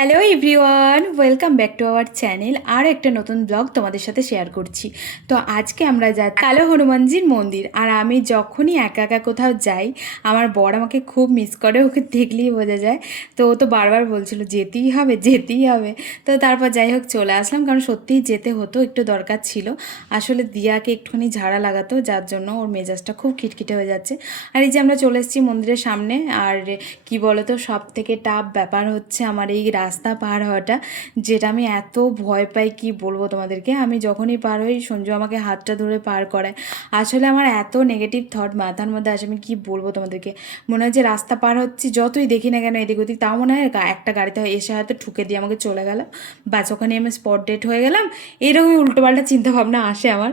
Hello everyone, welcome back to our channel. আর একটা নতুন ব্লগ তোমাদের সাথে শেয়ার করছি। তো আজকে আমরা যাচ্ছি কালো হনুমানজির মন্দির। আর আমি যখনই একা একা কোথাও যাই, আমার বর আমাকে খুব মিস করে, ওকে দেখলেই বোঝা যায়। তো ও তো বারবার বলছিল যেতেই হবে যেতেই হবে। তো তারপর যাই হোক চলে আসলাম, কারণ সত্যিই যেতে হতো, একটু দরকার ছিল। আসলে দিয়াকে একটুখানি ঝাড়া লাগাতো, যার জন্য ওর মেজাজটা খুব খিটখিটে হয়ে যাচ্ছে। আর এই যে আমরা চলে এসেছি মন্দিরের সামনে। আর কি বলতো, সব থেকে টাফ ব্যাপার হচ্ছে আমার এই রাস্তা পার হওয়াটা, যেটা আমি এত ভয় পাই কি বলবো তোমাদেরকে। আমি যখনই পার হই, সঞ্জু আমাকে হাতটা ধরে পার করায়। আসলে আমার এত নেগেটিভ থট মাথার মধ্যে আসে, আমি কি বলবো তোমাদেরকে। মনে হয় যে রাস্তা পার হচ্ছি, যতই দেখি না কেন এদিক ওদিক, তাও মনে হয় একটা গাড়িতে এসে হয়তো ঠুকে দিয়ে আমাকে চলে গেল, বাস ওখানে আমি স্পট ডেট হয়ে গেলাম। এরকমই উল্টোপাল্টা চিন্তাভাবনা আসে আমার।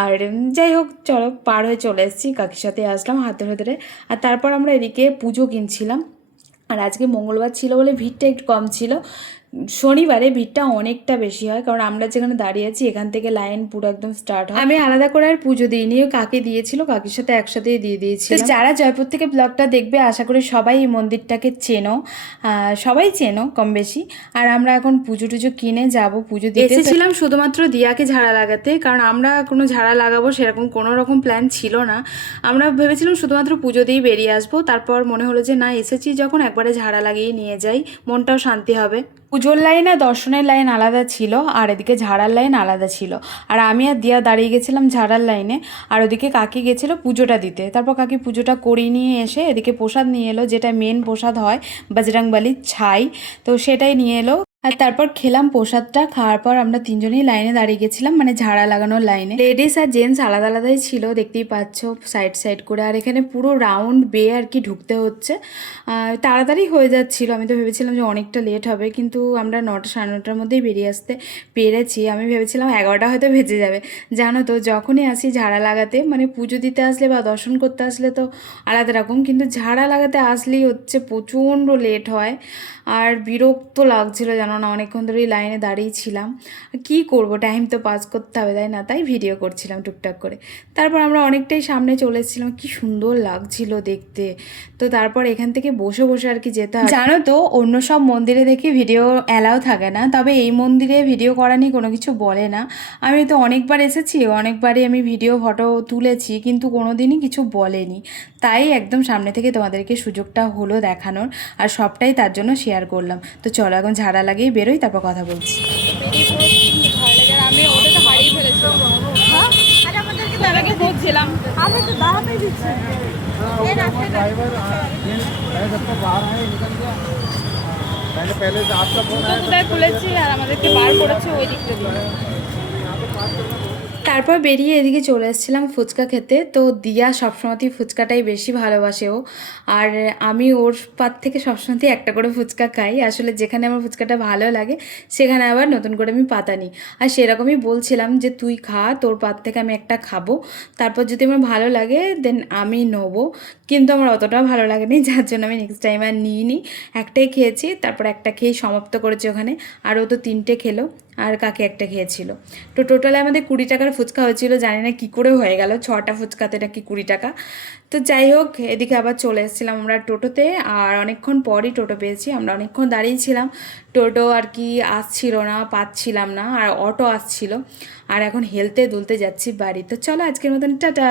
আর যাই হোক, চলো পার হয়ে চলে এসেছি, কাকির সাথে আসলাম হাত ধরে ধরে। আর তারপর আমরা এদিকে পুজো কিনছিলাম। আর আজকে মঙ্গলবার ছিল বলে ভিড়টা একটু কম ছিল। শনিবারে ভিড়টা অনেকটা বেশি হয়, কারণ আমরা যেখানে দাঁড়িয়ে আছি এখান থেকে লাইন পুরো একদম স্টার্ট হয়। আমি আলাদা করে আর পুজো দিইনি, কাকে দিয়েছিল, কাকির সাথে একসাথেই দিয়ে দিয়েছি। যারা জয়পুর থেকে ব্লগটা দেখবে, আশা করি সবাই এই মন্দিরটাকে চেনো, সবাই চেনো কম বেশি। আর আমরা এখন পুজো টুজো কিনে যাব পুজো দিতে। এসেছিলাম শুধুমাত্র দিয়াকে ঝাড়া লাগাতে, কারণ আমরা কোনো ঝাড়া লাগাবো সেরকম কোনো রকম প্ল্যান ছিল না। আমরা ভেবেছিলাম শুধুমাত্র পুজো দিয়েই বেরিয়ে আসবো। তারপর মনে হলো যে না, এসেছি যখন একবারে ঝাড়া লাগিয়ে নিয়ে যাই, মনটাও শান্তি হবে। পুজোর লাইন আর দর্শনের লাইন আলাদা ছিল, আর এদিকে ঝাড়ার লাইন আলাদা ছিল। আর আমি আর দিয়া দাঁড়িয়ে গেছিলাম ঝাড়ার লাইনে, আর ওদিকে কাকি গেছিলো পুজোটা দিতে। তারপর কাকি পুজোটা করিয়ে নিয়ে এসে এদিকে প্রসাদ নিয়ে এলো, যেটা মেন প্রসাদ হয়, বজরংবলির ছাই। তো সেটাই নিয়ে এলো। আর তারপর খেলাম প্রসাদটা। খাওয়ার পর আমরা তিনজনেই লাইনে দাঁড়িয়ে গেছিলাম, মানে ঝাড়া লাগানোর লাইনে। লেডিস আর জেন্টস আলাদা আলাদাই ছিল, দেখতেই পাচ্ছ সাইড সাইড করে। আর এখানে পুরো রাউন্ড বেয়ে আর কি ঢুকতে হচ্ছে। তাড়াতাড়ি হয়ে যাচ্ছিলো, আমি তো ভেবেছিলাম যে অনেকটা লেট হবে, কিন্তু আমরা 9টা সাড়ে 9টার মধ্যেই বেরিয়ে আসতে পেরেছি। আমি ভেবেছিলাম 11টা হয়তো বেজে যাবে। জানো তো, যখনই আসি ঝাড়া লাগাতে, মানে পুজো দিতে আসলে বা দর্শন করতে আসলে তো আলাদা রকম, কিন্তু ঝাড়া লাগাতে আসলেই হচ্ছে প্রচণ্ড লেট হয়। আর বিরক্ত লাগছিল, জানো না, অনেকক্ষণ ধরেই লাইনে দাঁড়িয়েছিলাম। কি করব, টাইম তো পাস করতে হবে, তাই না? তাই ভিডিও করছিলাম টুকটাক করে। তারপর আমরা অনেকটাই সামনে চলে এসেছিলাম, কি সুন্দর লাগছিল দেখতে। তো তারপর এখান থেকে বসে বসে আর কি যেতে হয়। জানো তো, অন্য সব মন্দিরে দেখি ভিডিও অ্যালাউ থাকে না, তবে এই মন্দিরে ভিডিও করা নিয়ে কোনো কিছু বলে না। আমি তো অনেকবার এসেছি, অনেকবারই আমি ভিডিও ফটো তুলেছি, কিন্তু কোনো দিনই কিছু বলেনি। তাই একদম সামনে থেকে তোমাদেরকে সুযোগটা হলো দেখানোর, আর সবটাই তার জন্য শেয়ার করলাম। তো চলো এখন ঝাড়া লাগিয়ে বেরোই, তারপর কথা বলছি। আমি ওটাতে হারিয়ে ফেলেছিলাম, তারাকে খুঁজছিলাম। আমি তো দাঁড়াতেই দিচ্ছি। কোথায় খুলেছি আর আমাদেরকে বার করেছে ওই দিকটা দিয়ে। তারপর বেরিয়ে এদিকে চলে এসেছিলাম ফুচকা খেতে। তো দিয়া সবসময়তেই ফুচকাটাই বেশি ভালোবাসে ও। আর আমি ওর পাত থেকে সবসময়তেই একটা করে ফুচকা খাই। আসলে যেখানে আমার ফুচকাটা ভালো লাগে সেখানে আবার নতুন করে আমি পাতা নিই। আর সেরকমই বলছিলাম যে তুই খা, তোর পাত থেকে আমি একটা খাবো, তারপর যদি আমার ভালো লাগে দেন আমি নেবো। কিন্তু আমার অতটাও ভালো লাগেনি, যার জন্য আমি নেক্সট টাইম আর নিইনি। একটাই খেয়েছি, তারপর একটা খেয়েই সমাপ্ত করেছি ওখানে। আর ও তো 3টে খেলো, আর কাকে একটা খেয়েছিল। তো টোটালে আমাদের 20 টাকার ফুচকা হয়েছিল, জানি না কী করে হয়ে গেল 6টা ফুচকাতে নাকি 20 টাকা। তো যাই হোক, এদিকে আবার চলে এসেছিলাম আমরা টোটোতে। আর অনেকক্ষণ পরই টোটো পেয়েছি, আমরা অনেকক্ষণ দাঁড়িয়েছিলাম। টোটো আর কি আসছিল না, পাচ্ছিলাম না, আর অটো আসছিল। আর এখন হেলতে দুলতে যাচ্ছি বাড়ি। তো চলো আজকের মতন টাটা।